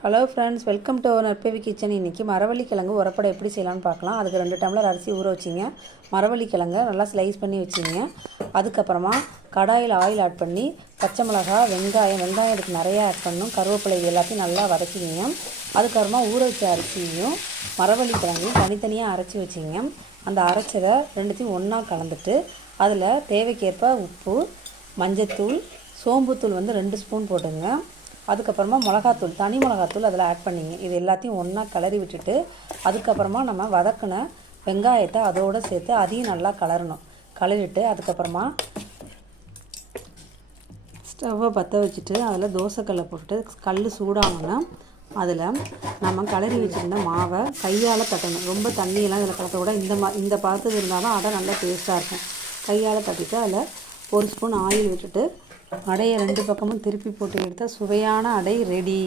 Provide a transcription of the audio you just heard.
Hello friends, welcome to our Narpavi kitchen. இன்றைக்கி மரவள்ளிக்கிழங்கு உரப்படை எப்படி செய்யலான்னு பார்க்கலாம். அதுக்கு 2 டம்ளர் அரிசி ஊற வச்சிங்க. மரவள்ளிக்கிழங்கை நல்லா ஸ்லைஸ் பண்ணி வச்சிங்க. அதுக்கப்புறமா கடாயில் ஆயில் ஆட் பண்ணி பச்சை மிளகா, வெங்காயம் இதுக்கு நிறையா ஆட் பண்ணணும். கருவேப்பிலை இது எல்லாத்தையும் நல்லா வதக்கிங்க. அதுக்கப்புறமா ஊற வச்ச அரிசியும் மரவள்ளிக்கிழங்கையும் தனித்தனியாக அரைச்சி வச்சிங்க. அந்த அரைச்சதை ரெண்டுத்தையும் ஒன்றா கலந்துட்டு அதில் தேவைக்கேற்ப உப்பு, மஞ்சத்தூள், சோம்புத்தூள் 2 ஸ்பூன் போட்டுங்க. அதுக்கப்புறமா மிளகாத்தூள், தனி மிளகாத்தூள் அதில் ஆட் பண்ணிங்க. இது எல்லாத்தையும் ஒன்றா கிளறி விட்டுட்டு அதுக்கப்புறமா நம்ம வதக்கின வெங்காயத்தை அதோடு சேர்த்து அதையும் நல்லா கிளறிட்டு அதுக்கப்புறமா ஸ்டவ்வை பற்ற வச்சுட்டு அதில் தோசைக்கல்லை போட்டுட்டு கல் சூடாகணுன்னா அதில் நம்ம கிளறி வச்சுருந்த மாவை கையால் தட்டணும். ரொம்ப தண்ணியெல்லாம் இதில் கலக்க கூட இந்த பாத்திரம் இருந்தால் தான் அடை நல்லா டேஸ்ட்டாக இருக்கும். கையால் தட்டிட்டு அதில் 1 ஸ்பூன் ஆயில் விட்டுட்டு அடையை 2 பக்கமும் திருப்பி போட்டு எடுத்தால் சுவையான அடை ரெடி.